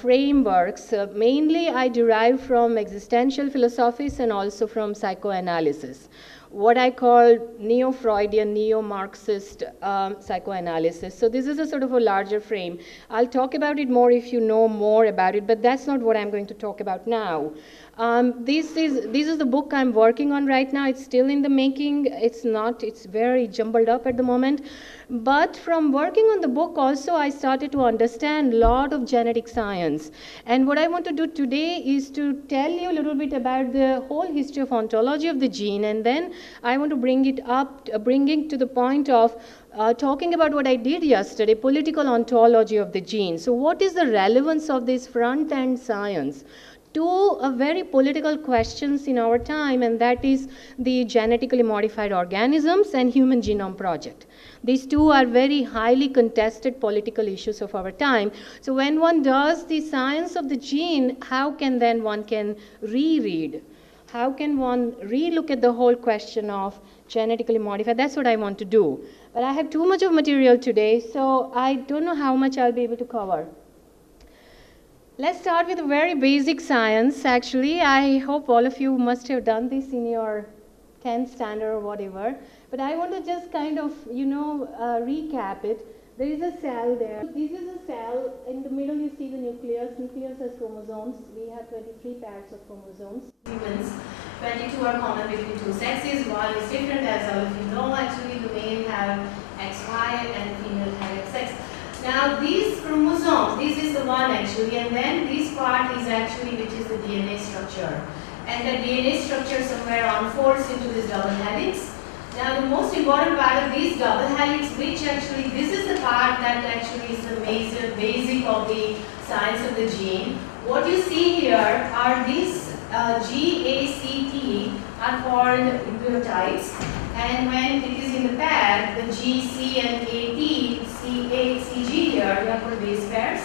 frameworks. Mainly I derive from existential philosophies and also from psychoanalysis, what I call neo-Freudian, neo-Marxist psychoanalysis. So this is a sort of a larger frame. I'll talk about it more if you know more about it, but that's not what I'm going to talk about now. This is the book I'm working on right now. It's still in the making. It's very jumbled up at the moment. But from working on the book also, I started to understand a lot of genetic science. And what I want to do today is to tell you a little bit about the whole history of ontology of the gene, and then I want to bring it to the point of talking about what I did yesterday, political ontology of the gene. So what is the relevance of this front-end science to a very political questions in our time, and that is the genetically modified organisms and human genome project. These two are very highly contested political issues of our time. So when one does the science of the gene, how can then one can reread? How can one relook at the whole question of genetically modified? That's what I want to do. But I have too much of material today, so I don't know how much I'll be able to cover. Let's start with a very basic science, actually. I hope all of you must have done this in your 10th standard or whatever. But I want to just kind of, recap it. There is a cell there. This is a cell. In the middle you see the nucleus. Nucleus has chromosomes. We have 23 pairs of chromosomes. Humans, 22 are common between two sexes. One is different, as all of you know. Actually, the male have XY and female have XX. Now these chromosomes, this is the one actually, and then this part is actually which is the DNA structure. And the DNA structure somewhere unfolds into this double helix. Now the most important part of this double helix, which actually, this is the part that actually is the major basic of the science of the gene. What you see here are these GACT are called nucleotides, and when it is in the pair, the GC and AT, CG here, they are called base pairs,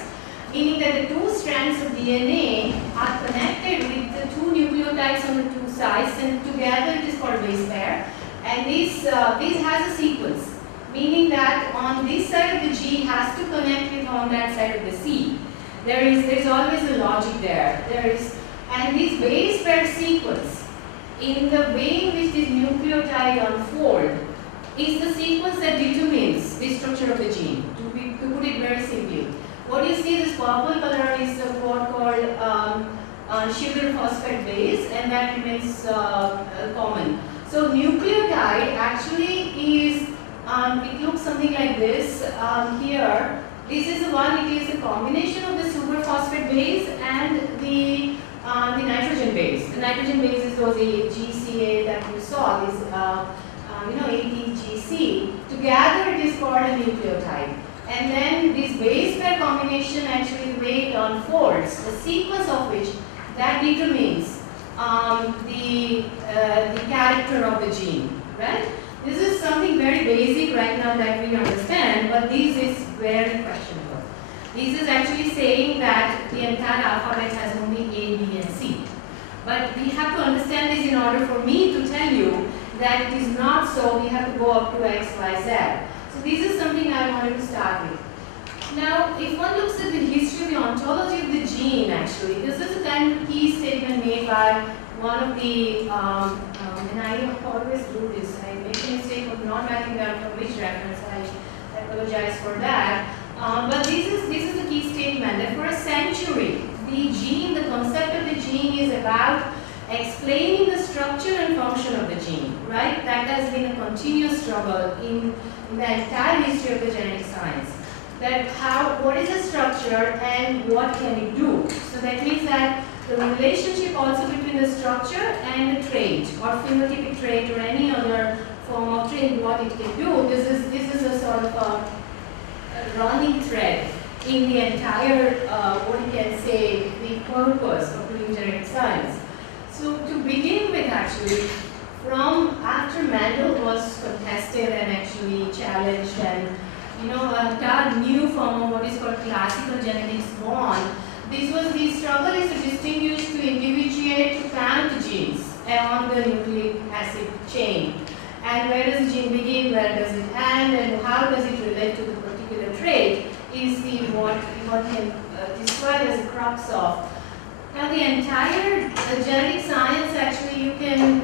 meaning that the two strands of DNA are connected with the two nucleotides on the two sides, and together it is called base pair. And this has a sequence, meaning that on this side of the G has to connect with on that side of the C. There is always a logic there. And this base pair sequence, in the way in which this nucleotide unfold, is the sequence that determines the structure of the gene. To put it very simply, what you see, this purple color is what called sugar phosphate base, and that remains common. So nucleotide actually is, it looks something like this here. This is the one, it is a combination of the superphosphate base and the nitrogen base. The nitrogen base is those GCA that you saw, this ATGC. Together it is called a nucleotide. And then this base pair combination, actually the way it unfolds, the sequence of which that determines the character of the gene, right? This is something very basic right now that we understand, but this is very questionable. This is actually saying that the entire alphabet has only A, B, and C. But we have to understand this in order for me to tell you that it is not so. We have to go up to X, Y, Z. So this is something I wanted to start with. Now, if one looks at the history of the ontology of the gene, actually, this is a kind of key statement made by one of the, and I always do this, I make a mistake of not writing down from which reference, I apologize for that. But this is the key statement, that for a century, the gene, the concept of the gene is about explaining the structure and function of the gene, right? That has been a continuous struggle in the entire history of the genetic science. That what is the structure and what can it do? So that means that the relationship also between the structure and the trait or phenotypic trait or any other form of trait, what it can do, this is a sort of a running thread in the entire, what you can say, the purpose of doing genetic science. So to begin with, actually, from after Mendel was contested and actually challenged, and a entire new form of what is called classical genetics born, the struggle is to distinguish, to individuate, to count the genes along the nucleic acid chain. And where does the gene begin, where does it end, and how does it relate to the particular trait is what can described as a crux of. Now the entire genetic science actually you can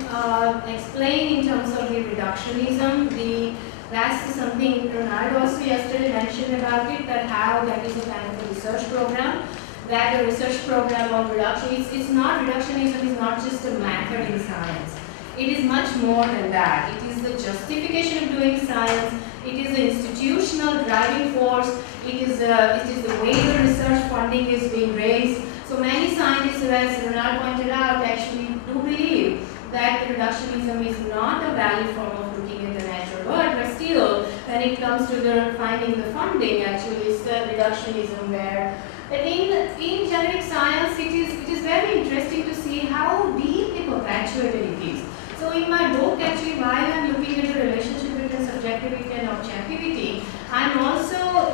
explain in terms of the reductionism. That's something Ronald also yesterday mentioned about it, that how that is a kind of a research program. That a research program on reduction, it's not, reductionism is not just a method in science. It is much more than that. It is the justification of doing science. It is the institutional driving force. It is the way the research funding is being raised. So many scientists, as Ronald pointed out, actually do believe that reductionism is not a valid form of looking at the natural world, but still, when it comes to the finding the funding, actually it's the reductionism where. But in genetic science, it is very interesting to see how deeply perpetuated it is. So in my book, actually, while I'm looking at the relationship between subjectivity and objectivity, I'm also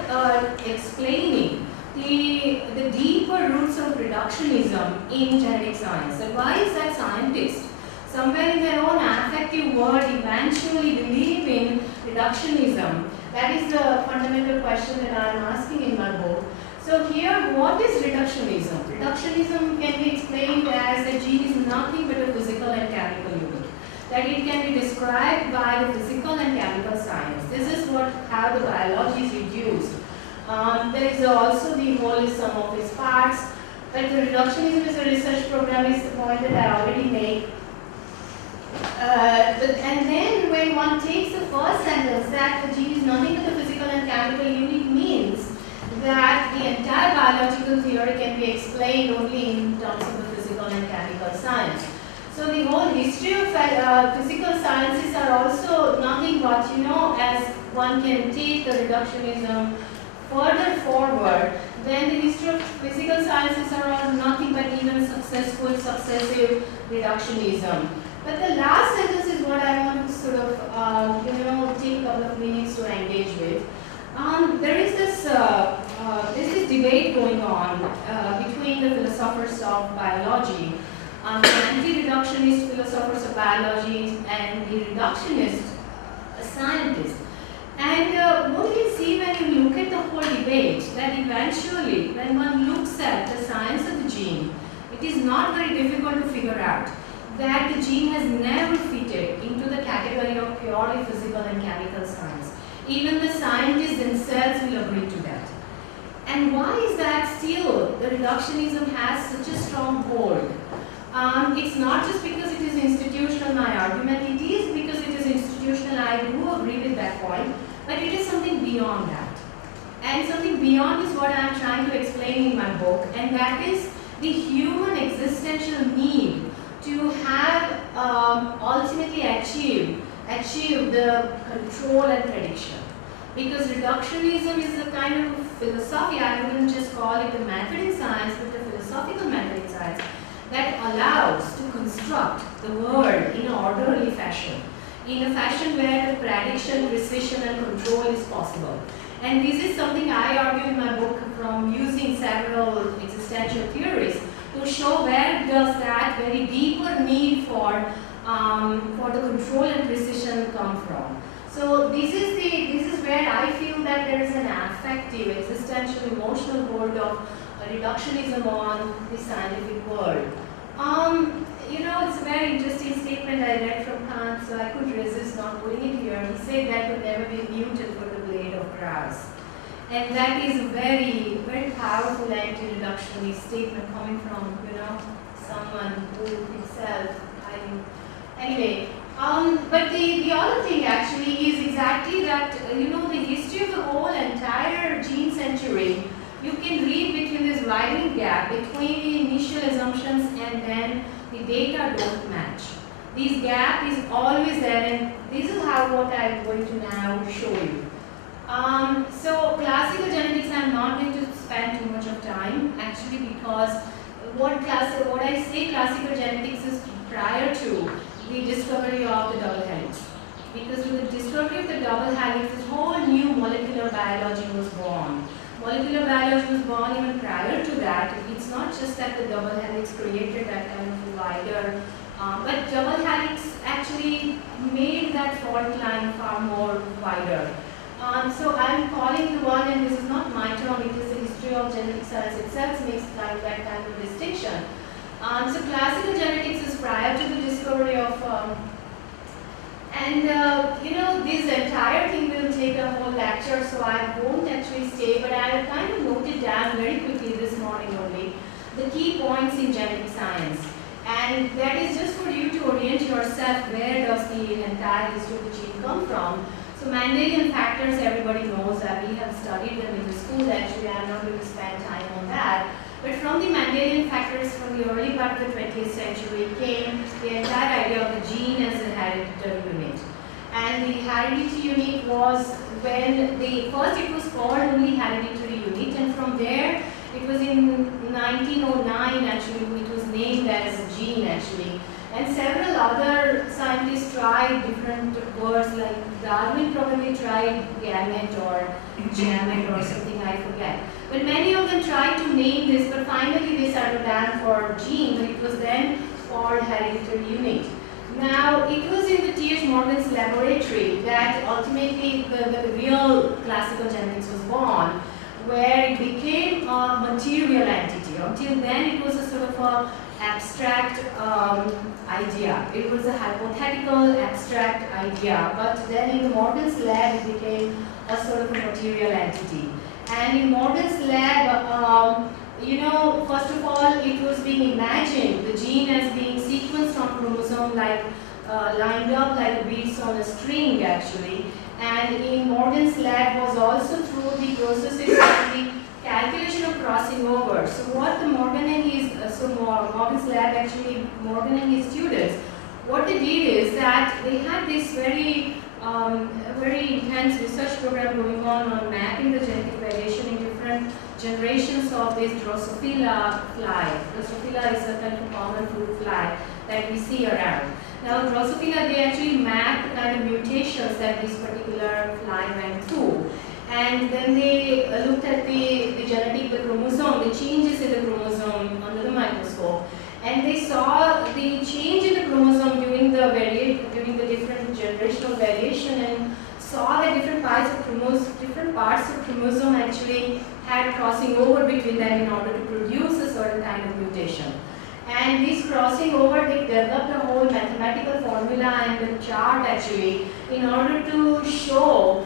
explaining the deeper roots of reductionism in genetic science. And why is that scientists, somewhere in their own affective world, eventually believe in reductionism? That is the fundamental question that I'm asking in my book. So here, what is reductionism? Reductionism can be explained as a gene is nothing but a physical and chemical unit. That it can be described by the physical and chemical science. This is how the biology is reduced. There is also the whole is sum of its parts. But the reductionism is a research program is the point that I already made. And then when one takes the first sentence that the gene is nothing but the physical and chemical unit means that the entire biological theory can be explained only in terms of the physical and chemical science. So the whole history of physical sciences are also nothing but, as one can take the reductionism further forward, then the history of physical sciences are all nothing but even successive reductionism. But the last sentence is what I want to sort of, take a couple of minutes to engage with. There is this debate going on between the philosophers of biology, the anti-reductionist philosophers of biology and the reductionist scientists. And what you see when you look at the whole debate, that eventually when one looks at the science of the gene, it is not very difficult to figure out that the gene has never fitted into the category of purely physical and chemical science. Even the scientists themselves will agree to that. And why is that still the reductionism has such a strong hold? It's not just because it is institutional, my argument, it is because it is institutional, I do agree with that point, but it is something beyond that. And something beyond is what I am trying to explain in my book, and that is the human existential need to have ultimately achieve the control and prediction. Because reductionism is a kind of philosophy, I wouldn't just call it a method in science, but a philosophical method in science that allows to construct the world in an orderly fashion, in a fashion where the prediction, precision and control is possible. And this is something I argue in my book from using several existential theories to show where does that very deeper need for the control and precision come from. So this is where I feel that there is an affective, existential, emotional hold of reductionism on the scientific world. It's a very interesting statement I read from Kant, so I could resist not putting it here. He said that could never be muted for the blade of grass. And that is a very, very powerful anti-reductionist statement coming from, someone who himself, anyway. But the other thing actually is exactly that, the history of the whole entire gene century, you can read between this widening gap between the initial assumptions and then the data don't match. This gap is always there, and this is what I'm going to now show you. So classical genetics, I'm not going to spend too much of time actually, because what I say classical genetics is prior to the discovery of the double helix. Because with the discovery of the double helix, this whole new molecular biology was born. Molecular biology was born even prior to that. It's not just that the double helix created that kind of wider, but double helix actually made that fault line far more wider. So I'm calling the one, and this is not my term, it is the history of genetic science itself makes that kind of distinction. So classical genetics is prior to the discovery of, you know, this entire thing will take a whole lecture, so I won't actually stay, but I kind of noted down very quickly this morning only the key points in genetic science. And that is just for you to orient yourself, where does the entire history of the gene come from. So Mendelian factors, everybody knows that we have studied them in the school. Actually, I'm not going to spend time on that. But from the Mendelian factors from the early part of the 20th century came the entire idea of the gene as a hereditary unit. And the hereditary unit was when first it was called only hereditary unit, and from there it was in 1909 actually it was named as a gene actually. And several other scientists tried different words, like Darwin probably tried gamete or gamete or something, I forget. But many of them tried to name this, but finally they settled down for gene, but it was then called hereditary unit. Now, it was in the T.H. Morgan's laboratory that ultimately the real classical genetics was born, where it became a material entity. Until then, it was a sort of a abstract idea. It was a hypothetical abstract idea, but then in the Morgan's lab it became a sort of a material entity. And in Morgan's lab, you know, first of all, it was being imagined, the gene as being sequenced on chromosome, like lined up like beads on a string actually. And in Morgan's lab was also through the processes of the calculation of crossing over. So what the Morgan and his, Morgan's lab actually, Morgan and his students, what they did is that they had this very intense research program going on mapping the genetic variation in different generations of this Drosophila fly. Drosophila is a kind of common fruit fly that we see around. Now Drosophila, they actually mapped the kind of mutations that this particular fly went through. And then they looked at the genetic, the chromosome, the changes in the chromosome under the microscope. And they saw the change in the chromosome during the different generational variation, and saw that different parts of chromosome actually had crossing over between them in order to produce a certain kind of mutation. And this crossing over, they developed a whole mathematical formula and a chart actually in order to show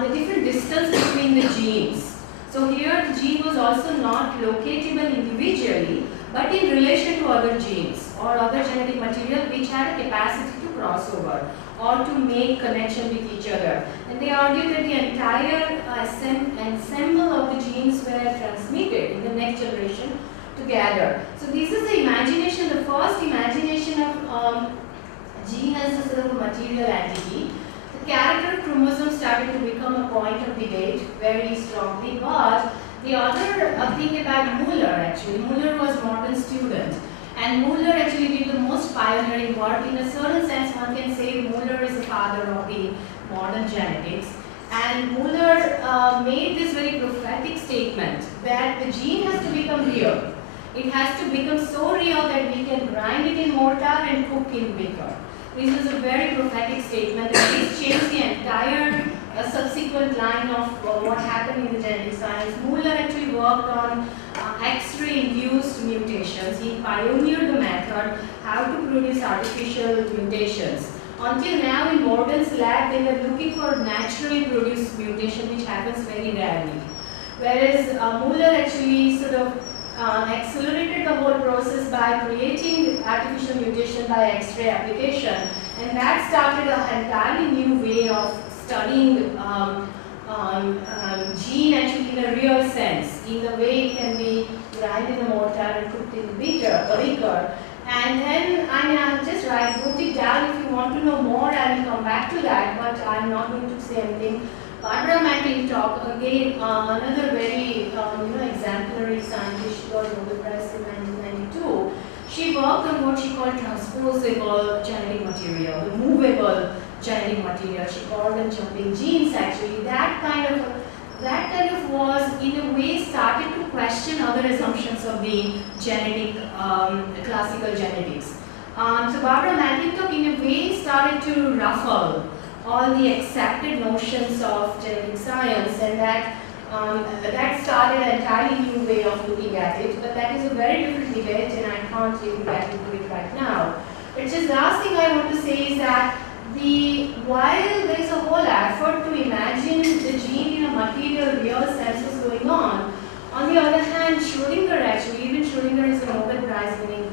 the different distance between the genes. So here the gene was also not locatable individually, but in relation to other genes or other genetic material which had a capacity to cross over or to make connection with each other. And they argued that the entire ensemble of the genes were transmitted in the next generation together. So this is the imagination, the first imagination of gene as a sort of a material entity. The character of chromosome started to become a point of debate very strongly, but the other thing about Muller actually, Muller was Morgan's student, and Muller actually did the most pioneering work. In a certain sense, one can say Muller is the father of the modern genetics. And Muller made this very prophetic statement that the gene has to become real. It has to become so real that we can grind it in mortar and cook in baker. This was a very prophetic statement, and this changed the entire subsequent line of what happened in the genetic science. Muller actually worked on X-ray induced mutations. He pioneered the method how to produce artificial mutations. Until now in Morgan's lab, they were looking for naturally produced mutation, which happens very rarely. Whereas Muller actually sort of accelerated the whole process by creating artificial mutation by X-ray application, and that started an entirely new way of studying gene actually in a real sense, in the way it can be grind in a mortar and cooked in a beaker. And then I'll just wrote it down. If you want to know more, I will come back to that, but I'm not going to say anything. Barbara McClintock, again, another very exemplary scientist. She got Nobel Prize in 1992. She worked on what she called transposable genetic material, the movable genetic material. She called them jumping genes actually. That kind of was in a way started to question other assumptions of the genetic, classical genetics. So Barbara McClintock in a way started to ruffle all the accepted notions of genetic science, and that that started an entirely new way of looking at it. But that is a very different debate, and I can't really get into it right now. But just last thing I want to say is that while there is a whole effort to imagine the gene in a material, real sense is going on the other hand, Schrödinger actually, even Schrödinger is a Nobel Prize winning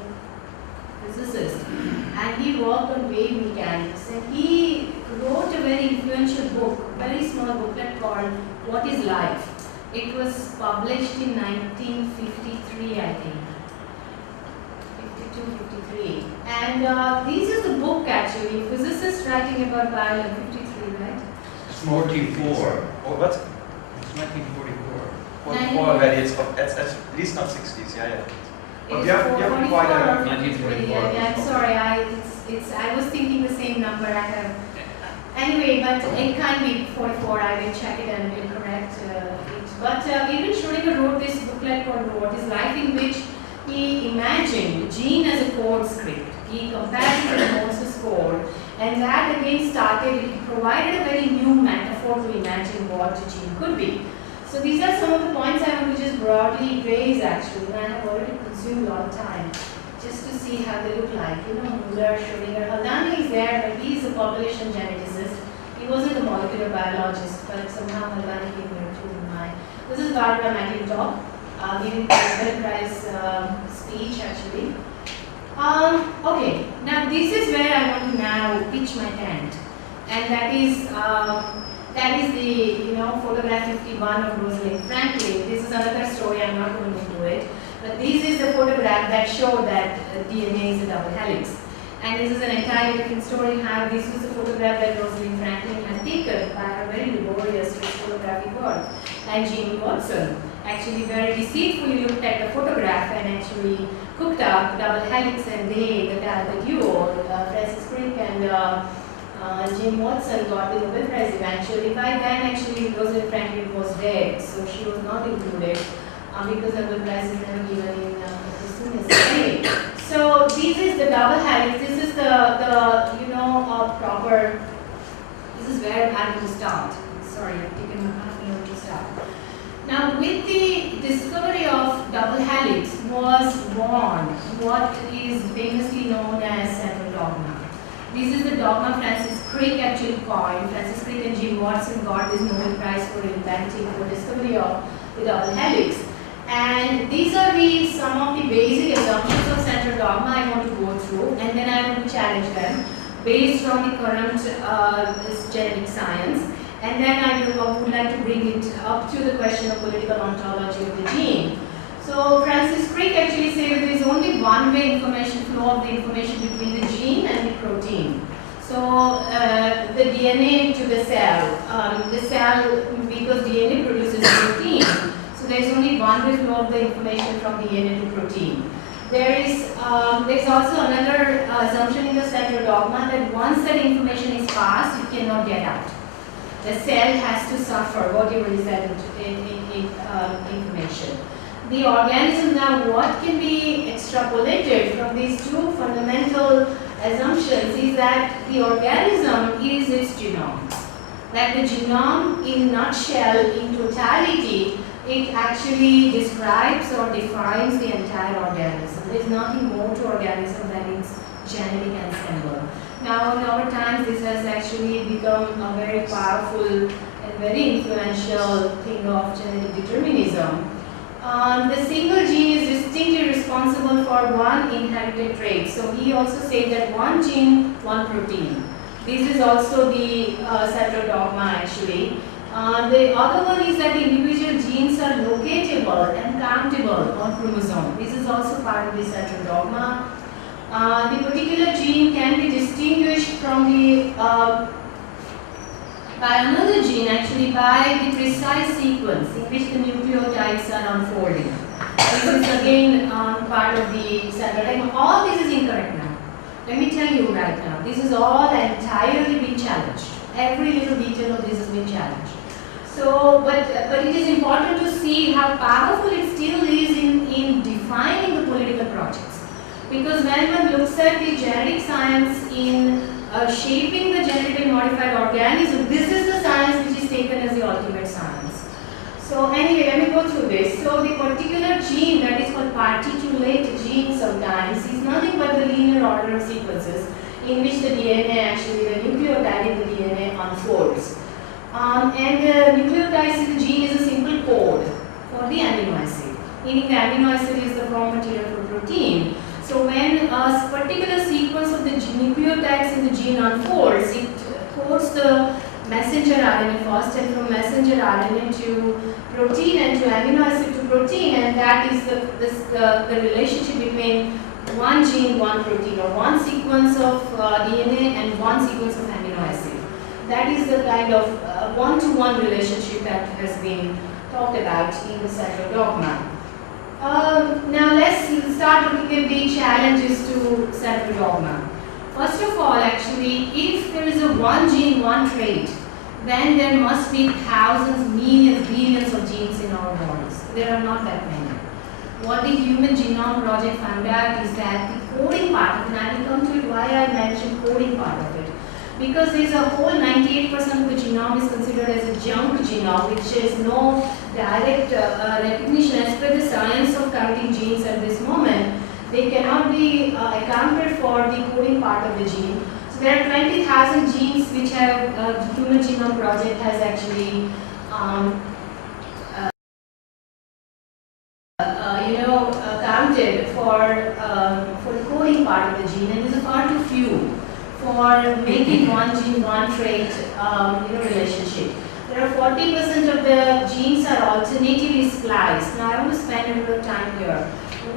physicist, and he worked on wave mechanics, and he wrote a very influential book, very small booklet called What is Life? It was published in 1953, I think. 52, 53. And this is the book actually, physicists writing about biology, 53, right? 44. Oh, what? It's 1944. 44 already, it's at least not 60s, yeah. But you have quite a 1944. Yeah, I'm sorry, I was thinking the same number I have. Anyway, but it can't be 44, I will check it and will correct it. But even Schrödinger wrote this booklet called What is Life, in which he imagined the gene as a code script. He compared it to the Morse code, and that again provided a very new metaphor to imagine what a gene could be. So these are some of the points I want to just broadly raise actually, and I have already consumed a lot of time just to see how they look like. You know, Muller, Schrödinger, Haldane is there, but he is a population geneticist. He wasn't a molecular biologist, but somehow Haldane came here too in my. This is Barbara McIntosh, giving the Nobel Prize speech actually. Okay, now this is where I want to now pitch my tent, and that is the photograph 51 of Rosalind Franklin. This is another story, I'm not going into it, but this is the photograph that showed that DNA is a double helix. And this is an entirely different story. How this was the photograph that Rosalind Franklin had taken by her very laborious photographic work. And Jamie Watson actually very deceitfully looked at the photograph and actually cooked up double helix, and the duo, Francis Crick and Jim Watson, got the Nobel Prize eventually. By then, actually, Rosalind Franklin was dead, so she was not included because the Nobel Prize is never given in Christmas. Anyway, so this is the double helix. This is the proper. This is where I'm going to start. Sorry, I've taken a half minute to start. Now, with the discovery of double helix was born what is famously known as central dogma. This is the dogma Francis Crick actually coined. Francis Crick and Jim Watson got this Nobel Prize for inventing the discovery of the double helix. And these are some of the basic assumptions of central dogma I want to go through, and then I want to challenge them based on the current genetic science. And then I would like to bring it up to the question of political ontology of the gene. So Francis Crick actually said that there is only one way information flow of the information between the gene and the protein. So the DNA to the cell, because DNA produces protein, so there is only one way flow of the information from DNA to protein. There is also another assumption in the central dogma that once that information is passed, it cannot get out. The cell has to suffer whatever is that information. The organism, now what can be extrapolated from these two fundamental assumptions is that the organism is its genome. That the genome in a nutshell, in totality, it actually describes or defines the entire organism. There is nothing more to organism than its genetic ensemble. Now in our times this has actually become a very powerful and very influential thing of genetic determinism. The single gene is distinctly responsible for one inherited trait. So he also said that one gene, one protein. This is also the central dogma actually. The other one is that the individual genes are locatable and countable on chromosome. This is also part of the central dogma. The particular gene can be distinguished from the by another gene actually by the precise sequence in which the nucleotides are unfolding. This is again part of the central dogma. All this is incorrect now. Let me tell you right now, this is all entirely being challenged. Every little detail of this has been challenged. So, but it is important to see how powerful it still is in defining the political projects. Because when one looks at the genetic science in shaping the genetically modified organism. This is the science which is taken as the ultimate science. So anyway, let me go through this. So the particular gene that is called particulate gene sometimes is nothing but the linear order of sequences in which the DNA actually, the nucleotide in the DNA unfolds. And the nucleotide in the gene is a simple code for the amino acid, meaning the amino acid is the raw material for protein. So when a particular sequence of the nucleotides in the gene unfolds, it codes the messenger RNA first, and from messenger RNA to protein and to amino acid to protein, and that is the relationship between one gene, one protein, or one sequence of DNA and one sequence of amino acid. That is the kind of one-to-one relationship that has been talked about in the central dogma. Now let's start looking at the challenges to central dogma. First of all, actually, if there is a one gene, one trait, then there must be thousands, millions, billions of genes in our bodies. There are not that many. What the Human Genome Project found out is that the coding part, and I will come to it why I mentioned coding part of it, because there is a whole 98% of the genome is considered as a junk genome, which is no direct recognition as per the science of counting genes at this moment. They cannot be accounted for the coding part of the gene. So there are 20,000 genes which have the Human Genome Project has actually counted for the coding part of the gene, and these are far too few for making one gene, one trait relationship. There are 40% of the genes are alternatively spliced. Now I want to spend a little time here.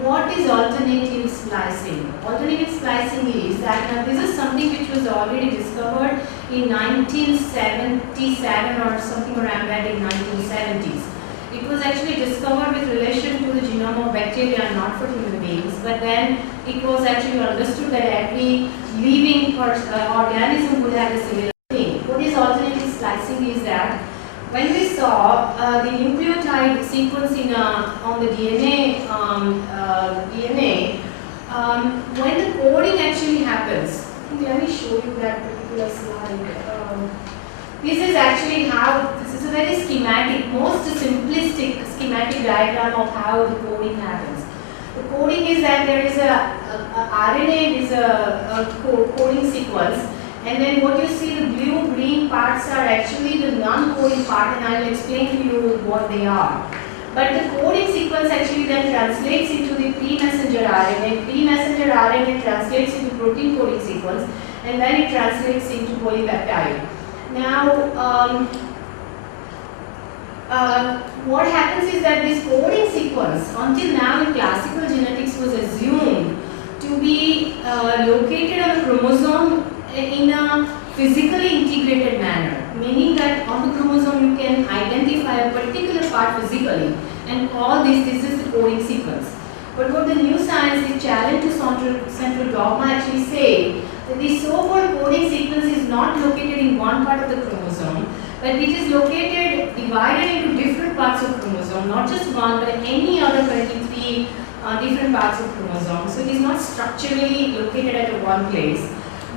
What is alternative splicing? Alternative splicing is that, now this is something which was already discovered in 1977 or something around that, in 1970s. It was actually discovered with relation to the genome of bacteria, not for human beings, but then it was actually understood that every living organism would have a similar thing. What is alternative splicing is that when we saw the nucleotide sequence on the DNA, when the coding actually happens, let me show you that particular slide. This is actually how, this is a very schematic, most simplistic schematic diagram of how the coding happens. The coding is that there is a RNA is a coding sequence, and then what you see, the blue-green parts are actually the non-coding part, and I will explain to you what they are. But the coding sequence actually then translates into the pre-messenger RNA. Pre-messenger RNA translates into protein coding sequence, and then it translates into polypeptide. Now, what happens is that this coding sequence, until now in classical genetics, was assumed to be located on a chromosome in a physically integrated manner, meaning that on the chromosome you can identify a particular part physically and call this is the coding sequence. But what the new science, the challenge to central dogma actually say that the so-called coding sequence is not located in one part of the chromosome, but it is located, divided into different parts of chromosome, not just one, but any other 23 different parts of chromosome. So it is not structurally located at one place.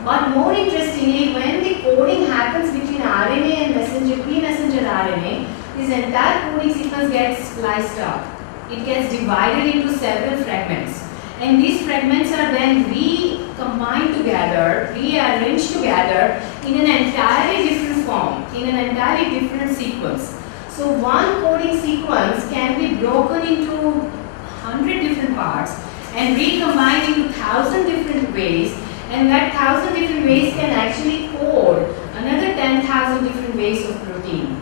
But more interestingly, when the coding happens between RNA and pre-messenger RNA, this entire coding sequence gets spliced up. It gets divided into several fragments. And these fragments are then recombined together, rearranged together in an entirely different form, in an entirely different sequence. So one coding sequence can be broken into 100 different parts and recombined into 1,000 different ways, and that 1,000 different ways can actually code another 10,000 different ways of protein.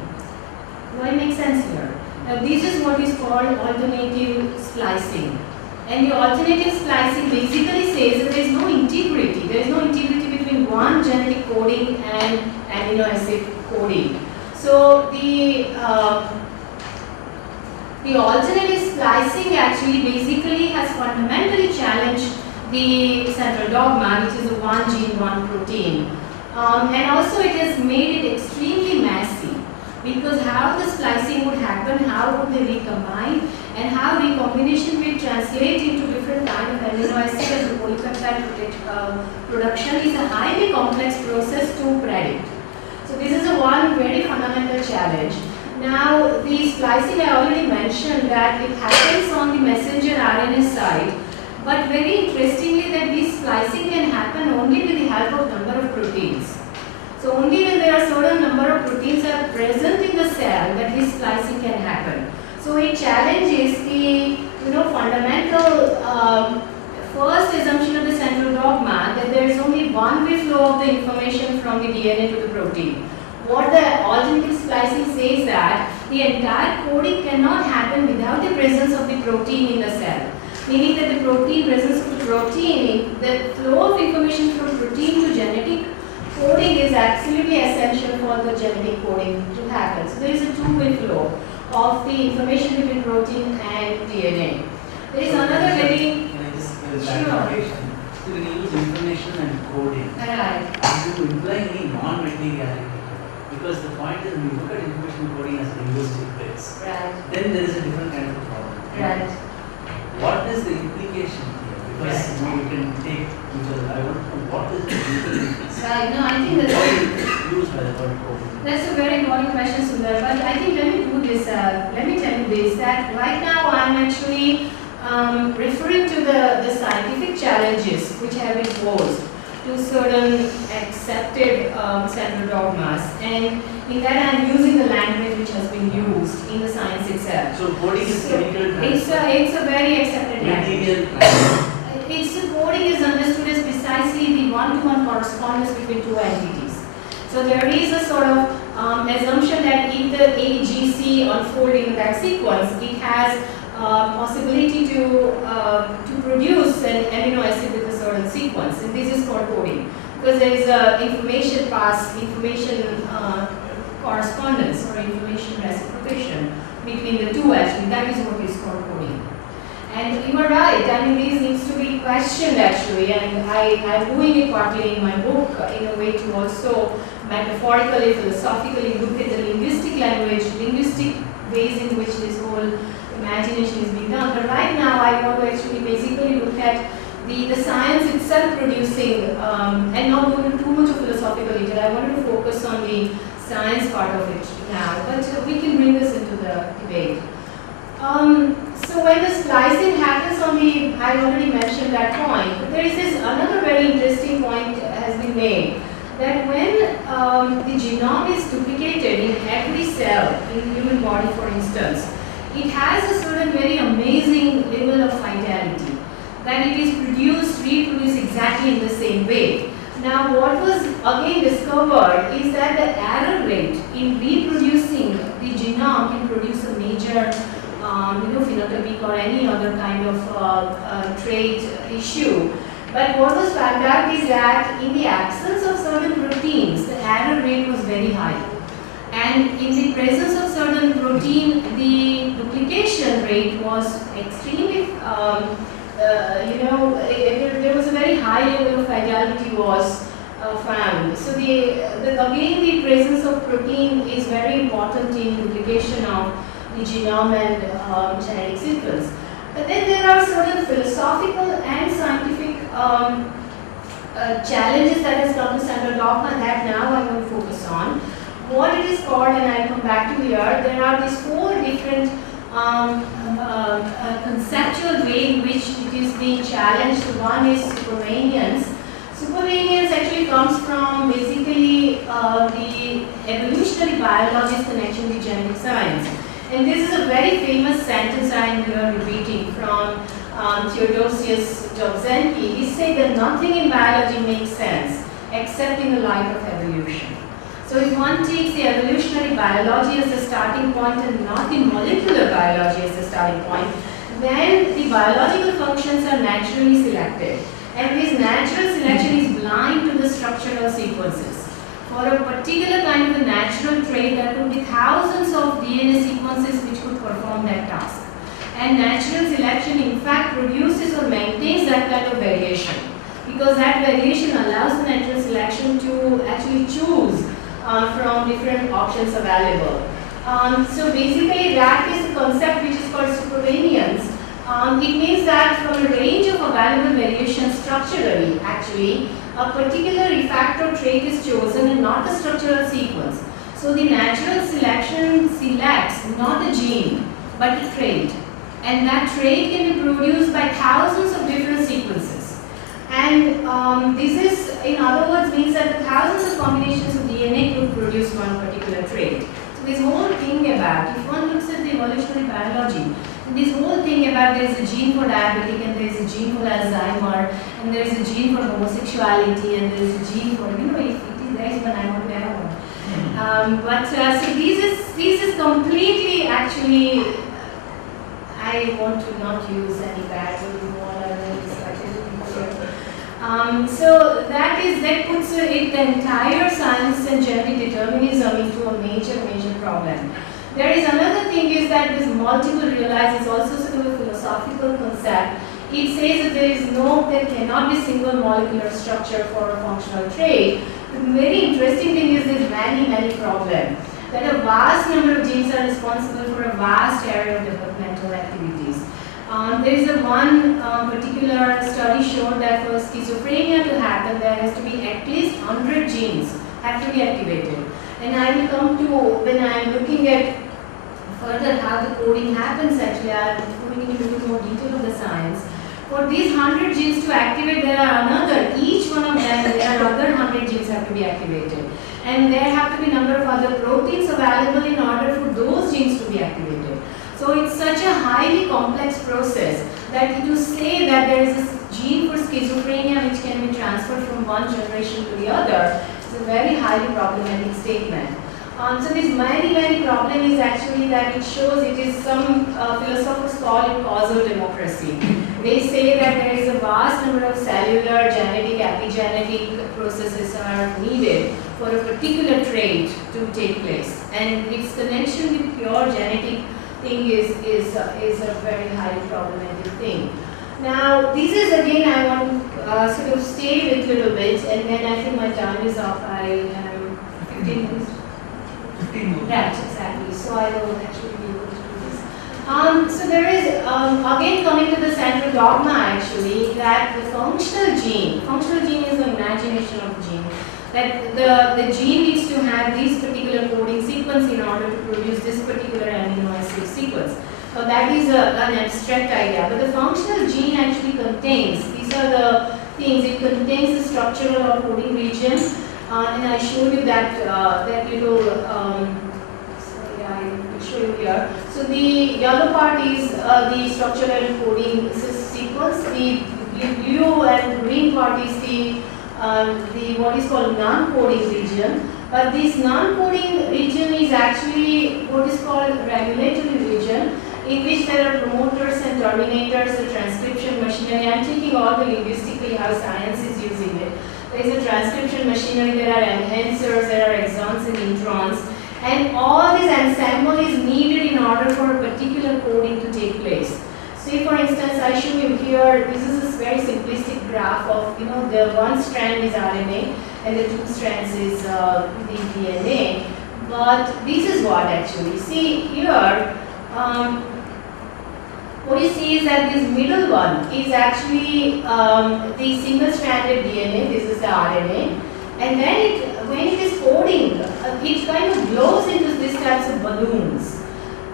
Do I make sense here? Now this is what is called alternative splicing. And the alternative splicing basically says that there is no integrity. There is no integrity between one genetic coding and amino acid coding. So the alternative splicing actually basically has fundamentally challenged the central dogma, which is a one gene, one protein. And also it has made it extremely messy, because how the splicing would happen, how would they recombine, and how recombination will translate into different chain of amino acid and the polypeptide production is a highly complex process to predict. So this is a one very fundamental challenge. Now the splicing, I already mentioned that it happens on the messenger RNA side, but very interestingly that this splicing can happen only with the help of number of proteins. So only when there are certain number of proteins are present in the cell that this splicing can happen. So it challenges the fundamental first assumption of the central dogma that there is only one way flow of the information from the DNA to the protein. What the alternative splicing says that the entire coding cannot happen without the presence of the protein in the cell. Meaning that the presence of the protein, the flow of information from protein to genetic coding is absolutely essential for the genetic coding to happen. So there is a two-way flow of the information between protein and DNA. There is another very... Can I just clarification? So when you use information and coding, Right. do you imply any non-materiality? Because the point is when you look at information coding as linguistic bits, Right. then there is a different kind of problem. Right. What is the implication here? Because you can take each other. I want to know what is the implication? Right. No, I think What that's... is used by the word coding? That's a very important question, Sundar. But I think let me do this. Let me tell you this: that right now I'm actually referring to the scientific challenges which have been posed to certain accepted central dogmas, and in that I'm using the language which has been used in the science itself. So coding is So chemical it's transfer. a very accepted language. Material transfer. Its coding is understood as precisely the one-to-one correspondence between two entities. So there is a sort of assumption that if the AGC unfold in that sequence, it has possibility to produce an amino acid with a certain sequence, and this is called coding because there is a information correspondence or information reciprocation between the two. Actually, that is what is called coding. And you are right. I mean, this needs to be questioned actually, and I'm doing it partly in my book in a way to also metaphorically, philosophically look at the linguistic language, linguistic ways in which this whole imagination is being done. But right now, I want to actually basically look at the science itself producing, and not go into too much of philosophical detail. I wanted to focus on the science part of it now, but we can bring this into the debate. So when the splicing happens on the, I already mentioned that point, but there is this another very interesting point has been made, that when the genome is duplicated in every cell in the human body, for instance, it has a certain very amazing level of fidelity, that it is reproduced exactly in the same way. Now what was again discovered is that the error rate in reproducing the genome can produce a major phenotypic or any other kind of trait issue. But what was found out is that in the absence of certain proteins, the error rate was very high. And in the presence of certain protein, the duplication rate was extremely, there was a very high level of fidelity was found. So again, the presence of protein is very important in duplication of the genome and genetic sequence. But then there are certain philosophical and scientific challenges that has come to central dogma that now I'm going to focus on. What it is called, and I'll come back to here, there are these four different conceptual way in which it is being challenged. One is supervenience. Supervenience actually comes from basically the evolutionary biologist connection with genetic science. And this is a very famous sentence I am here repeating from Theodosius Dobzhansky. He said that nothing in biology makes sense except in the light of evolution. So if one takes the evolutionary biology as the starting point and not the molecular biology as the starting point, then the biological functions are naturally selected. And this natural selection is blind to the structural sequences. For a particular kind of a natural trait, there could be thousands of DNA sequences which could perform that task. And natural selection in fact produces or maintains that kind of variation, because that variation allows the natural selection to actually choose from different options available. So basically that is the concept which is called supervenience. It means that from a range of available variations structurally, actually, a particular effector trait is chosen and not the structural sequence. So the natural selection selects not the gene, but the trait. And that trait can be produced by thousands of different sequences. And this is, in other words, means that the thousands of combinations of DNA could produce one particular trait. So this whole thing about, if one looks at the evolutionary biology, this whole thing about there is a gene for diabetic and there is a gene for Alzheimer and there is a gene for homosexuality and there is a gene for, if it is there, but I want to have one. So this is completely actually, I want to not use any bad word so that puts the entire science and genetic determinism into a major problem. There is another thing is that this multiple realize is also sort of a philosophical concept. It says that there cannot be single molecular structure for a functional trait. The very interesting thing is this many problems. That a vast number of genes are responsible for a vast area of developmental activities. There is one particular study showed that for schizophrenia to happen, there has to be at least 100 genes have to be activated. And I will come to, when I am looking at further how the coding happens actually, I am going into a little more detail of the science. For these 100 genes to activate, there are another, each one of them, there are other 100 genes have to be activated. And there have to be number of other proteins available in order for those genes to be activated. So it's such a highly complex process that to say that there is a gene for schizophrenia which can be transferred from one generation to the other is a very highly problematic statement. So this many problem is actually that it shows it is some philosophers call it causal democracy. They say that there is a vast number of cellular, genetic, epigenetic processes are needed for a particular trait to take place, and its connection with pure genetic thing is a very highly problematic thing. Now, this is again I want to sort of stay with a little bit, and then I think my time is up. I am 15 minutes. 15 more. Right, exactly. So I will actually be able to do this. So there is, again coming to the central dogma actually, that the functional gene is the imagination of the gene. That the gene needs to have this particular coding sequence in order to produce this particular amino acid sequence. So that is an abstract idea. But the functional gene actually contains, these are the things, it contains the structural or coding region. And I showed you that that little, sorry, I will show you here. So the yellow part is the structural coding sequence. The blue and green part is the what is called non-coding region. But this non-coding region is actually what is called regulatory region, in which there are promoters and terminators, the transcription machinery. I am taking all the linguistically how science is using it. There is a transcription machinery, there are enhancers, there are exons and introns, and all this ensemble is needed in order for a particular coding to take place. Say for instance, I show you here, this is a very simplistic graph of, the one strand is RNA and the two strands is the DNA. But this is what actually, see here, what you see is that this middle one is actually the single-stranded DNA, this is the RNA, and then when it is coding, it kind of blows into these types of balloons.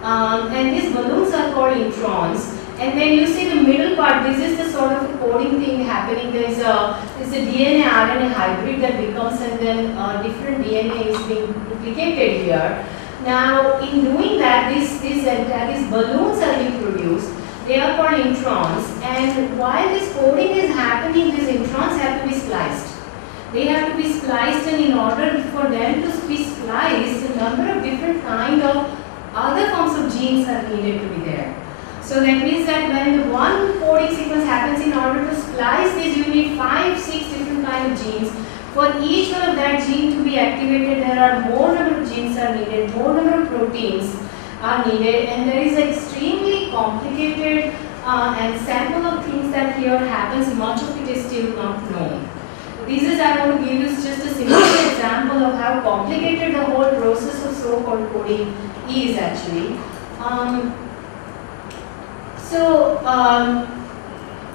And these balloons are called introns. And then you see the middle part, this is the sort of coding thing happening. There's a DNA RNA hybrid that becomes, and then different DNA is being duplicated here. Now, in doing that, these balloons are being produced. They are called introns, and while this coding is happening, these introns have to be spliced. They have to be spliced, and in order for them to be spliced, a number of different kind of other forms of genes are needed to be there. So that means that when the one coding sequence happens, in order to splice this, you need 5, 6 different kind of genes. For each one of that gene to be activated, there are more number of genes are needed, more number of proteins are needed, and there is an extremely complicated ensemble of things that here happens. Much of it is still not known. This is, I want to give you just a simple example of how complicated the whole process of so-called coding is actually.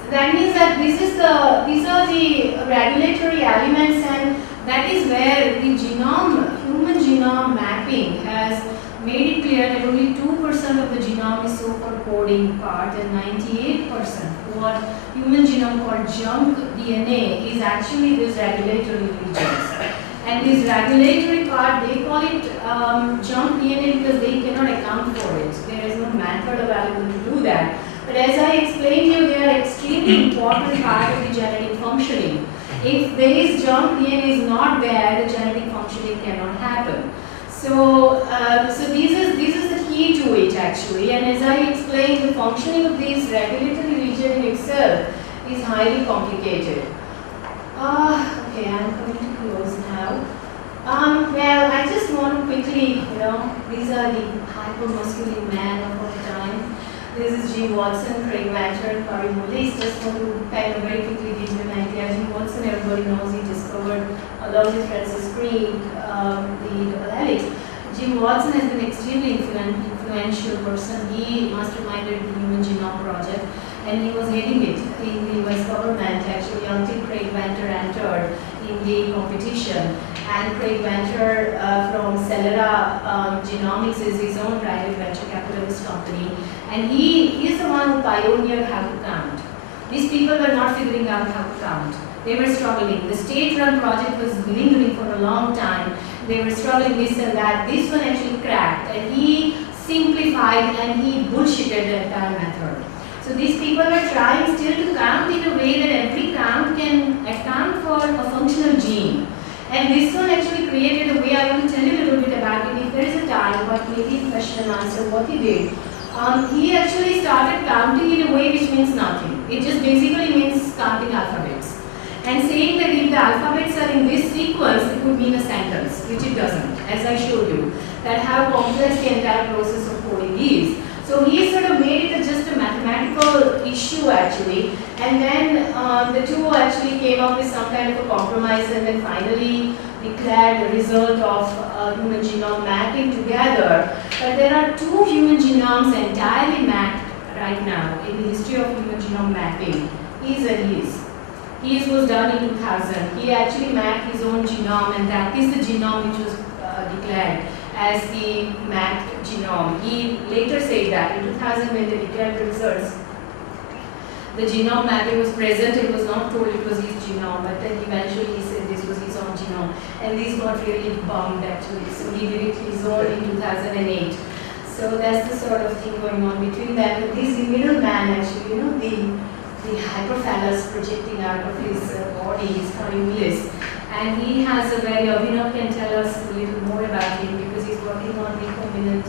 That means that these are the regulatory elements, and that is where the human genome mapping has made it clear that only 2% of the genome is so-called coding part, and 98% what human genome called junk DNA is actually these regulatory regions. And this regulatory part, they call it junk DNA because they cannot account for it. There is no method available to do that. But as I explained to you, they are extremely important part of the genetic functioning. If this junk DNA is not there, the genetic functioning cannot happen. So, this is the key to it actually. And as I explained, the functioning of this regulatory region in itself is highly complicated. Okay, I'm coming to close now. Well, I just want to quickly, these are the hypermasculine men of our time. This is Jim Watson, Craig Venter, Kari Mullis. Just want to kind of very quickly give you an idea. Jim Watson, everybody knows he discovered, along with Francis Crick, the double helix. Jim Watson has been extremely influential person. He masterminded the Human Genome Project, and he was heading it in the US government actually until Craig Venter entered in the competition. And Craig Venter from Celera Genomics is his own private venture capitalist company. And he is the one who pioneered how to count. These people were not figuring out how to count. They were struggling. The state-run project was lingering for a long time. They were struggling this and that. This one actually cracked. And he simplified and he bullshitted the entire method. So these people were trying still to count in a way that every count can account for a functional gene. And this one actually created a way. I want to tell you a little bit about it if there is a time, but maybe question and answer what he did. He actually started counting in a way which means nothing. It just basically means counting alphabets. And saying that if the alphabets are in this sequence, it would mean a sentence, which it doesn't, as I showed you, that how complex the entire process of coding is. So he sort of made it just a mathematical issue actually, and then the two actually came up with some kind of a compromise and then finally declared the result of human genome mapping together. But there are two human genomes entirely mapped right now in the history of human genome mapping, his and his. His was done in 2000. He actually mapped his own genome, and that is the genome which was declared as the mapped genome. He later said that in 2000 when they declared the results, the genome mapping was present. It was not told it was his genome, but then eventually he said this was his own genome. And this got really bummed actually. So he did it his own in 2008. So that's the sort of thing going on between them. But this middleman actually, the hypothalamus projecting out of his body is Kari Mullis. And he has a very, Abhinav can tell us a little more about him because he's working on recombinant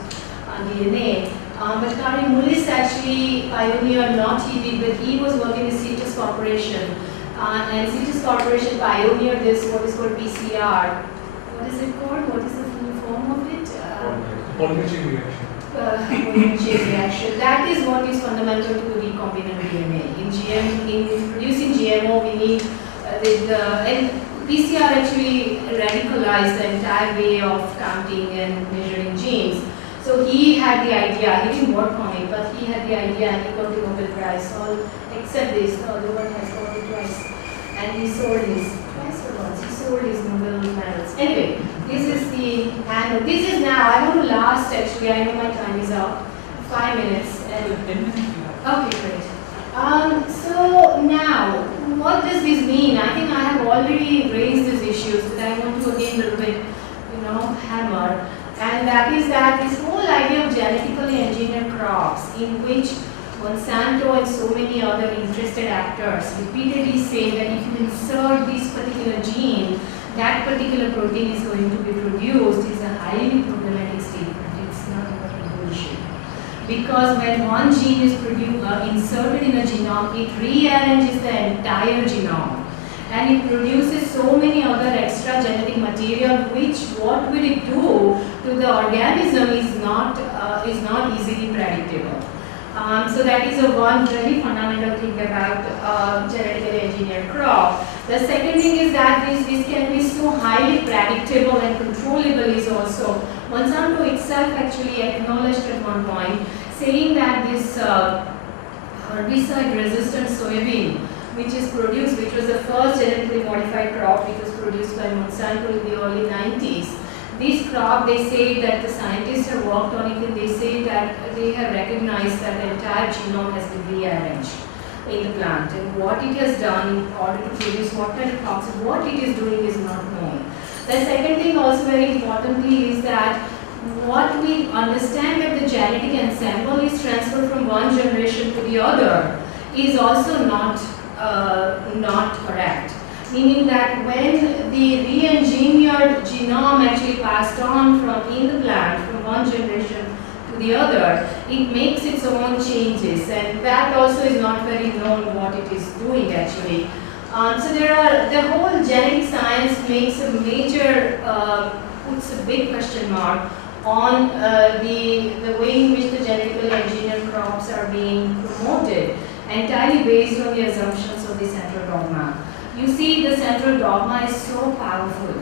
DNA. But Kari Mullis actually pioneered, not he did, but he was working with Citrus Corporation. And Citrus Corporation pioneered this, what is called PCR. What is it called? What is the full form of it? Polymerase chain reaction. Polymerase chain reaction. That is what is fundamental to recombinant DNA. In producing GMO, we need and PCR actually radicalized the entire way of counting and measuring genes. So he had the idea, he didn't work on it, but he had the idea and he got the Nobel Prize. All except this, the world has got it twice. And he sold his, twice or once, he sold his Nobel medals. Anyway, this is the annual. This is now, I want to last actually, I know my time is up. 5 minutes. And, 10 minutes. okay, great. So now, what does this mean? I think I have already raised these issues, but I want to again a little bit, hammer. And that is that this whole idea of genetically engineered crops, in which Monsanto and so many other interested actors repeatedly say that if you insert this particular gene, that particular protein is going to be produced, is a highly problematic statement. It's not about bullshit. Because when one gene is inserted in a genome, it rearranges the entire genome. And it produces so many other extra genetic material, which what will it do to the organism is not easily predictable. So that is one very fundamental thing about genetically engineered crop. The second thing is that this can be so highly predictable and controllable is also, Monsanto itself actually acknowledged at one point, saying that this herbicide-resistant soybean, which is produced, which was the first genetically modified crop, which was produced by Monsanto in the early 90s. This crop, they say that the scientists have worked on it, and they say that they have recognized that the entire genome has been rearranged in the plant, and what it has done in order to produce what kind of crops, what it is doing is not known. The second thing also very importantly is that what we understand that the genetic ensemble is transferred from one generation to the other is also not correct. Meaning that when the re-engineered genome actually passed on from in the plant from one generation to the other, it makes its own changes, and that also is not very known what it is doing actually. So the whole genetic science makes a major, puts a big question mark on the way in which the genetically engineered crops are being promoted, entirely based on the assumptions of the central dogma. You see, the central dogma is so powerful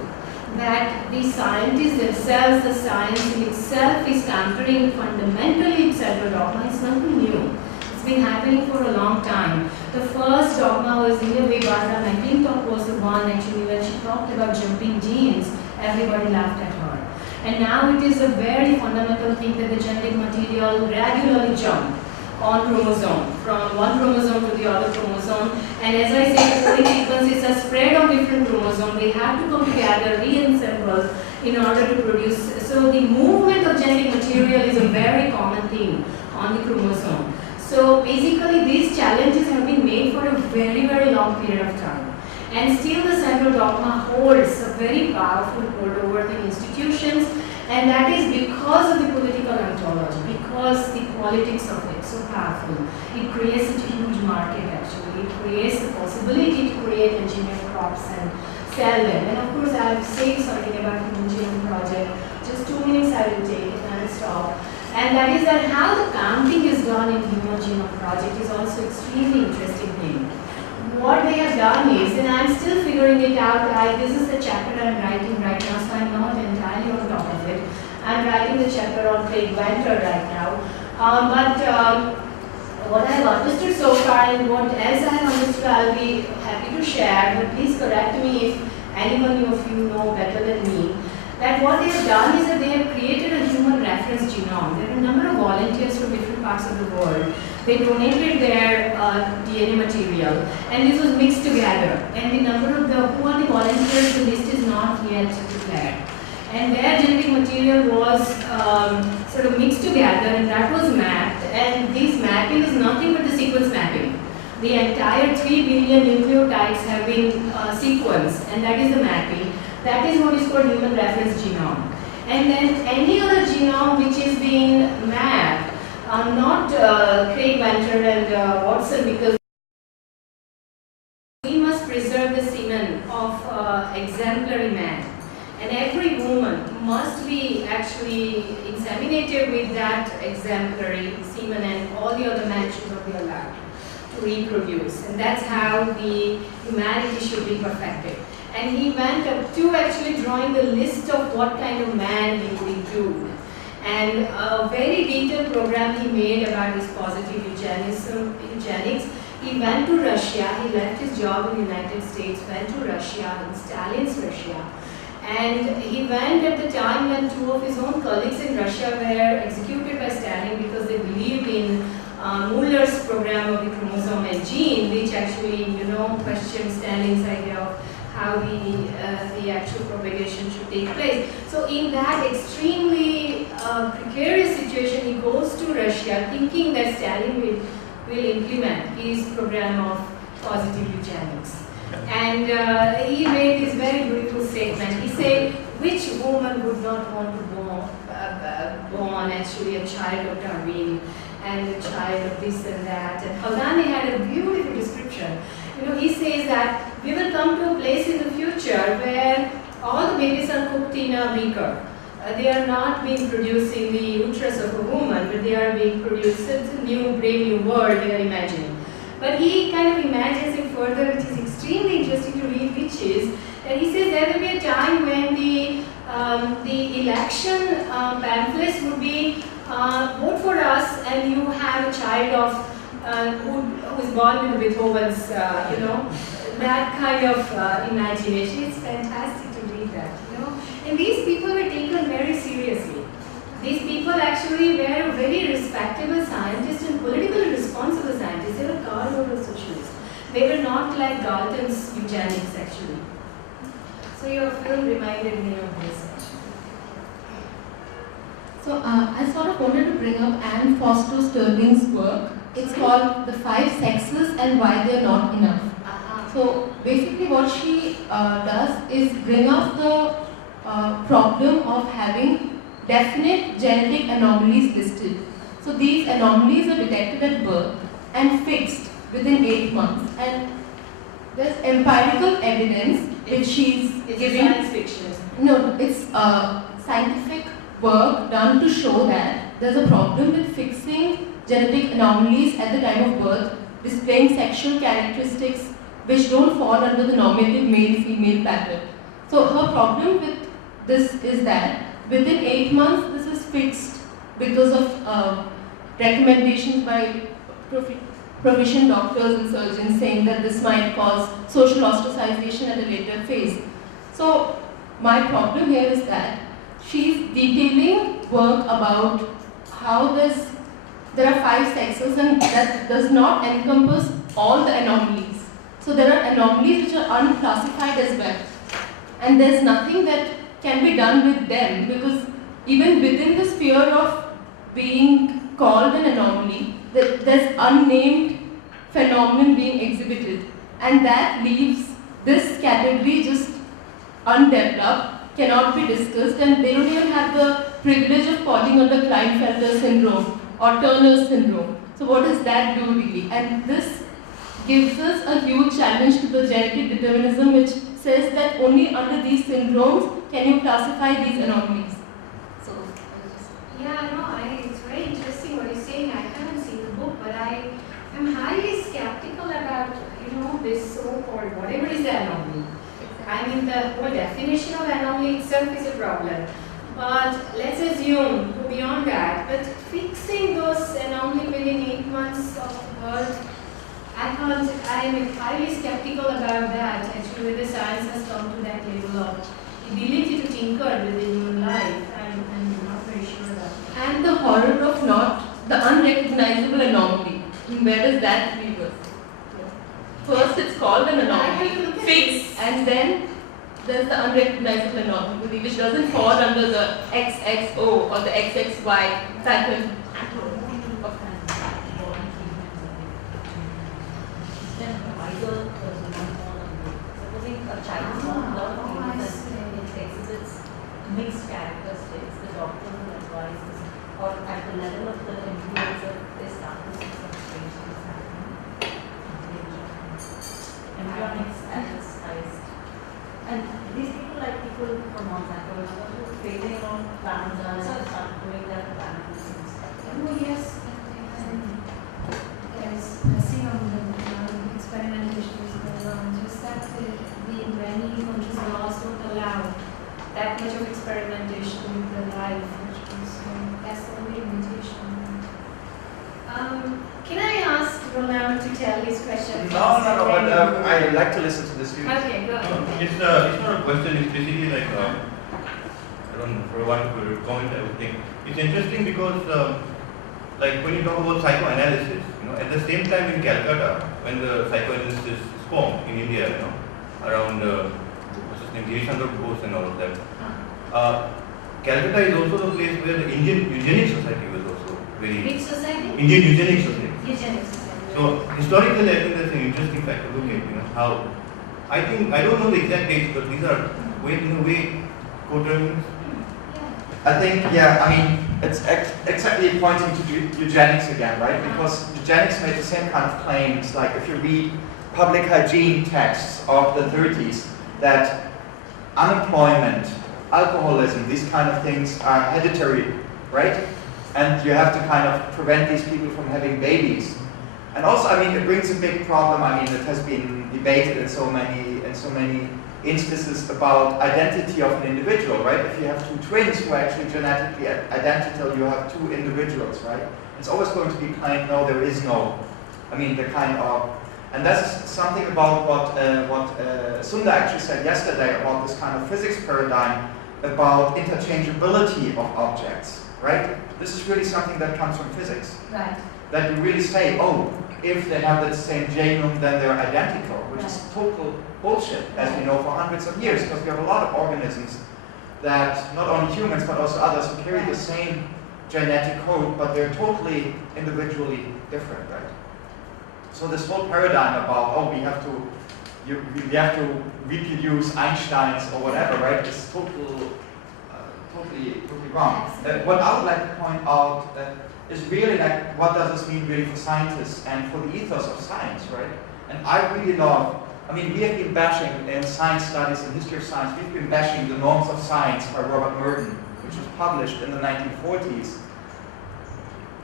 that the scientists themselves, the science in itself is countering fundamentally its central dogma. It's nothing new. It's been happening for a long time. The first dogma was Neil Barbara McClintock was the one actually when she talked about jumping genes, everybody laughed at her. And now it is a very fundamental thing that the genetic material regularly jump on chromosome, from one chromosome to the other chromosome. And as I say, the coding sequences are spread on different chromosomes. They have to come together, reassemble in order to produce. So the movement of genetic material is a very common thing on the chromosome. So basically these challenges have been made for a very, very long period of time. And still the central dogma holds a very powerful hold over the institutions, and that is because of the political ontology, because the politics of it so powerful. It creates such a huge market actually. It creates the possibility to create engineered crops and sell them. And of course I have said something about the Human Genome Project. Just 2 minutes I will take it and I'll stop. And that is that how the counting is done in the Human Genome Project is also extremely interesting thing. What they have done is, and I'm still figuring it out, this is the chapter I'm writing right now, so I'm not entirely on top of it. I'm writing the chapter on Craig Venter right now. What I have understood so far and what else I have understood, I'll be happy to share, but please correct me if anyone of you know better than me. That what they have done is that they have created a human reference genome. There are a number of volunteers from different parts of the world. They donated their DNA material, and this was mixed together. And the number of who are the volunteers, the list is not yet declared. And their genetic material was sort of mixed together, and that was mapped. And this mapping is nothing but the sequence mapping. The entire 3 billion nucleotides have been sequenced, and that is the mapping. That is what is called human reference genome. And then any other genome which is being mapped, not Craig Venter and Watson, because we must preserve the semen of exemplary man. And every woman must be actually inseminated with that exemplary semen, and all the other men should not be allowed to reproduce. And that's how the humanity should be perfected. And he went up to actually drawing the list of what kind of man he would include. And a very detailed program he made about his positive eugenics. He went to Russia, he left his job in the United States, went to Russia, in Stalin's Russia. And he went at the time when 2 of his own colleagues in Russia were executed by Stalin because they believed in Muller's program of the chromosome and gene, which actually, questioned Stalin's idea of how the actual propagation should take place. So in that extremely precarious situation, he goes to Russia thinking that Stalin will implement his program of positive eugenics. And he made this very beautiful statement. He said, which woman would not want to born actually a child of Darwin and a child of this and that. And Haldane had a beautiful description. He says that we will come to a place in the future where all the babies are cooked in a beaker. They are not being produced in the uterus of a woman, but they are being produced. It's a new, brave new world they are imagining. But he kind of imagines it further, which is extremely interesting to read, which is that he says there will be a time when the election pamphlets would be vote for us and you have a child of who is born with Beethoven's, that kind of imagination. It's fantastic to read that, And these people were taken very seriously. These people actually were very respectable scientists and politically responsible scientists. They were Karl Orff socialists. They were not like Galton's eugenics, actually. So your film reminded me of this, actually. So I sort of wanted to bring up Anne Foster Sterling's work. It's called The Five Sexes and Why They're Not Enough. So basically what she does is bring up the problem of having definite genetic anomalies listed. So these anomalies are detected at birth and fixed within 8 months. And there's empirical evidence which she's giving. Science fiction. No, it's scientific work done to show that there's a problem with fixing genetic anomalies at the time of birth, displaying sexual characteristics which don't fall under the normative male-female pattern. So her problem with this is that within 8 months this is fixed because of recommendations by proficient doctors and surgeons saying that this might cause social ostracization at a later phase. So my problem here is that she's detailing work about how there are 5 sexes and that does not encompass all the anomalies. So there are anomalies which are unclassified as well. And there's nothing that can be done with them because even within the sphere of being called an anomaly, there's unnamed phenomenon being exhibited. And that leaves this category just undeveloped, cannot be discussed, and they don't even have the privilege of falling under Klinefelter syndrome or Turner syndrome. So what does that do really? And this gives us a huge challenge to the genetic determinism which says that only under these syndromes can you classify these anomalies. So, It's very interesting what you're saying. I haven't seen the book, but I am highly skeptical about, this so-called, whatever is the anomaly. I mean, the whole definition of anomaly itself is a problem. But let's assume, go beyond that, but fixing those anomalies within 8 months of birth, I am highly skeptical about that, actually, whether science has come to that level of ability to tinker with the human life. I'm not very sure about that. and the horror of the unrecognizable anomaly. Where does that leave us? First it's called an anomaly, fixed, and then there's the unrecognizable anomaly which doesn't fall under the XXO or the XXY pattern. Supposing a child is born without a penis and it exhibits mixed characteristics, the doctor will advise this, or at the level of the influencer, they start to see some strange things happening. Embryonics at its highest. And these people, like people from Monsanto, who are failing on plants and start doing their plants and stuff. Oh yes, there's messing on the experimentation is going on. Just that the many countries and laws don't allow that much of experimentation with the life, which is that's the only limitation. Can I ask Ronald to tell his question? No, but I'd like to listen to this view. Okay, go ahead. It's not a question, it's basically like, I don't know, for one to comment, I would think. It's interesting because, like when you talk about psychoanalysis, at the same time in Calcutta, when the psychoanalysis is formed in India, around, what's his name, Girichandra Bose and all of that. Calcutta is also the place where the Indian Eugenic Society was also very... Which society? Indian Eugenic Society. Eugenic Society. So historically, I think that's an interesting fact to look at. How I don't know the exact dates, but these are in a way coterminous. I think, it's exactly pointing to eugenics again, right? Because eugenics made the same kind of claims, like if you read public hygiene texts of the 30s, that unemployment, alcoholism, these kind of things are hereditary, right? And you have to kind of prevent these people from having babies. And also, it brings a big problem. It has been debated in so many instances about identity of an individual, right? If you have two twins who are actually genetically identical, you have two individuals, right? It's always going to be claimed, no, there is no I mean, the kind of, and that's something about what Sunda actually said yesterday about this kind of physics paradigm about interchangeability of objects, right? This is really something that comes from physics. Right. That you really say, oh, if they have the same genome, then they're identical, which is total bullshit, as we know for hundreds of years, because we have a lot of organisms that, not only humans, but also others, who carry the same genetic code, but they're totally individually different, right? So this whole paradigm about, oh, we have to reproduce Einstein's or whatever, right, is totally wrong. What I would like to point out is really like, what does this mean really for scientists and for the ethos of science, right? And I really love, I mean, we have been bashing in science studies and history of science, we've been bashing The Norms of Science by Robert Merton, which was published in the 1940s.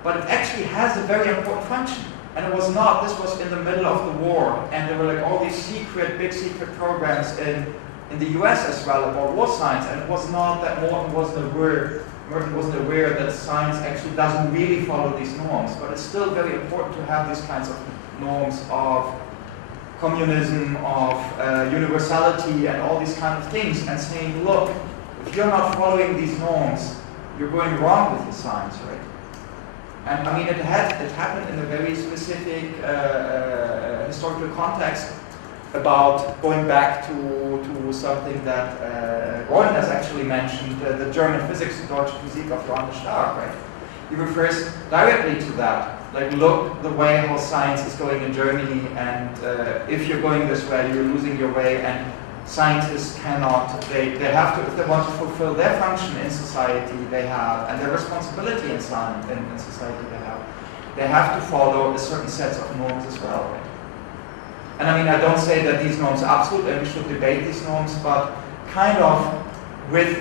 But it actually has a very important function. And it was not, this was in the middle of the war, and there were like all these secret, big secret programs in the US as well about war science, and it was not that Merton wasn't aware that science actually doesn't really follow these norms, but it's still very important to have these kinds of norms of communism, of universality, and all these kind of things, and saying, look, if you're not following these norms, you're going wrong with your science, right? And I mean, it happened in a very specific historical context about going back to something that Gordon has actually mentioned, the German physics, Deutsche Physik of Johannes Stark, right? He refers directly to that. Like, look the way how science is going in Germany, and if you're going this way, you're losing your way, and scientists cannot, they have to, if they want to fulfill their function in society, they have, and their responsibility in science, in society they have to follow a certain set of norms as well, right? And I mean, I don't say that these norms are absolute and we should debate these norms, but kind of with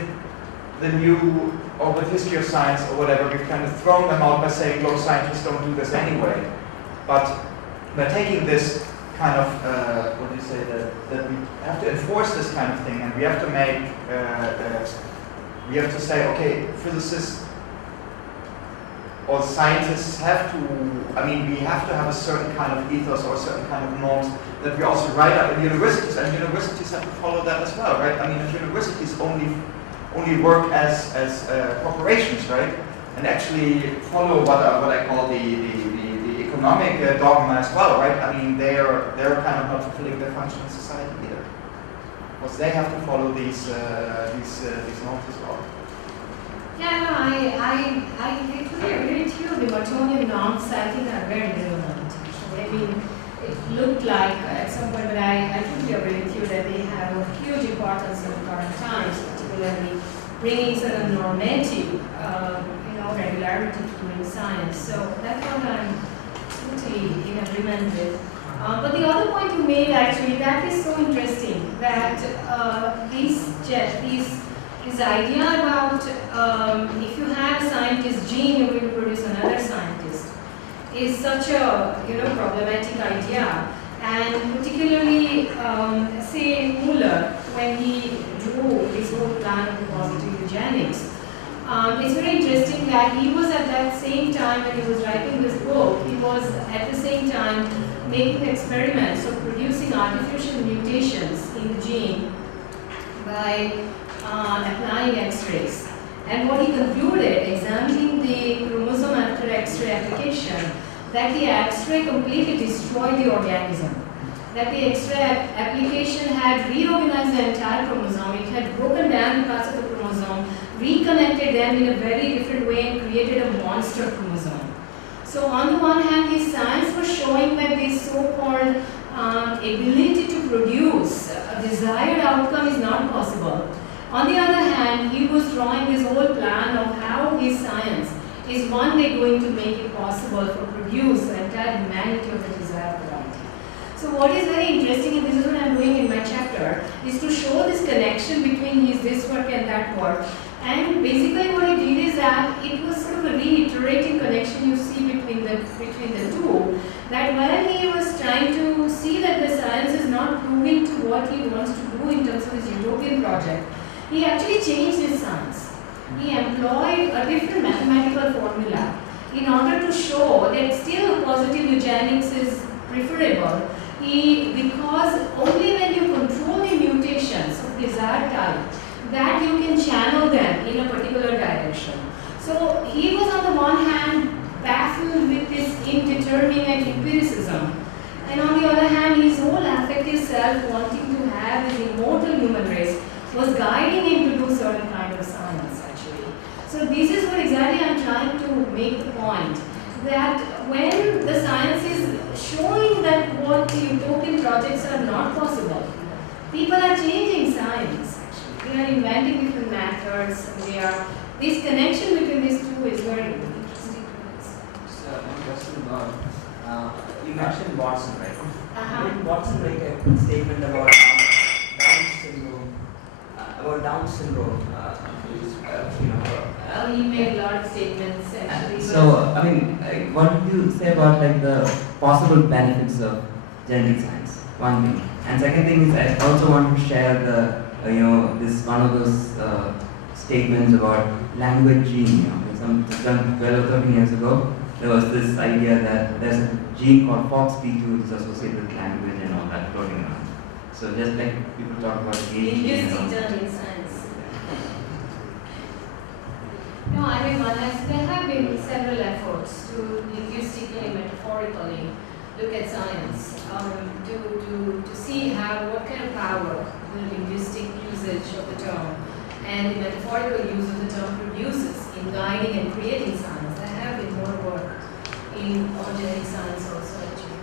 the new, or with history of science or whatever, we've kind of thrown them out by saying, look, scientists don't do this anyway. But by taking this kind of, what do you say, that we have to enforce this kind of thing, and we have to make, we have to say, okay, physicists or scientists have to, I mean, we have to have a certain kind of ethos or a certain kind of norms that we also write up in universities, and universities have to follow that as well, right? I mean, if universities only work as corporations, right, and actually follow what I call the economic dogma as well, right? I mean, they're kind of not fulfilling their function in society either, because they have to follow these norms as well. Yeah, no, I totally agree with you. The Mertonian norms, I think, are very relevant. I mean, it looked like at some point, but I totally agree with you that they have a huge importance in current times, particularly bringing certain normative, regularity to doing science. So that's what I'm totally in agreement with. But the other point you made, actually, that is so interesting, that this idea about if you have a scientist gene, you're going to produce another scientist, is such a problematic idea. And particularly, say Muller, when he drew his whole plan of positive eugenics, it's very interesting that he was at that same time when he was writing this book, he was at the same time making experiments of producing artificial mutations in the gene by applying X-rays. And what he concluded, examining the chromosome after X-ray application, that the X-ray completely destroyed the organism. That the X-ray application had reorganized the entire chromosome, it had broken down the parts of the chromosome, reconnected them in a very different way and created a monster chromosome. So on the one hand, his science was showing that this so-called ability to produce a desired outcome is not possible. On the other hand, he was drawing his whole plan of how his science is one day going to make it possible to produce the entire humanity of the desired variety. So what is very interesting, and this is what I'm doing in my chapter, is to show this connection between this work and that work. And basically what he did is that it was sort of a reiterating connection you see between the two, that when he was trying to see that the science is not proving to what he wants to do in terms of his utopian project, he actually changed his science. He employed a different mathematical formula. in order to show that still positive eugenics is preferable, because only when you control the mutations of desired type, that you can channel them in a particular direction. So he was on the one hand baffled with this indeterminate empiricism, and on the other hand his whole affective self wanting to have this immortal human race was guiding him to do certain kind of science actually. So this is what exactly I'm trying to make the point, that when the science is showing that what the utopian projects are not possible, people are changing science actually. They are inventing different methods, and this connection between these two is very interesting to us. So, one question about, you mentioned Watson, right? Did Watson make a statement about Down syndrome? He made a lot of statements actually. So, I mean, what do you say about like the possible benefits of genetic science? One thing, and second thing is I also want to share the this one of those statements about language gene. Some 12 or 13 years ago, there was this idea that there's a gene called FOXP2 which is associated with language and all that floating around. So just like people talk about linguistic learning science. No, I mean, there have been several efforts to linguistically, metaphorically look at science, to see what kind of power the linguistic usage of the term and the metaphorical use of the term produces in guiding and creating science. There have been more work on genetic science also actually.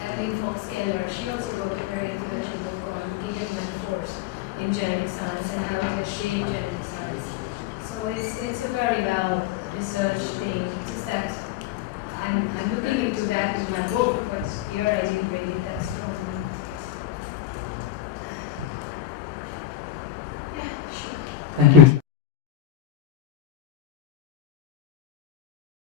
Evelyn Fox Keller, she also wrote a very influential book on looking at metaphors in genetic science and how it has shaped genetic science. So it's a very well researched thing. It's just that I'm looking into that in my book, but here I didn't read it that strongly. Yeah, sure. Thank you.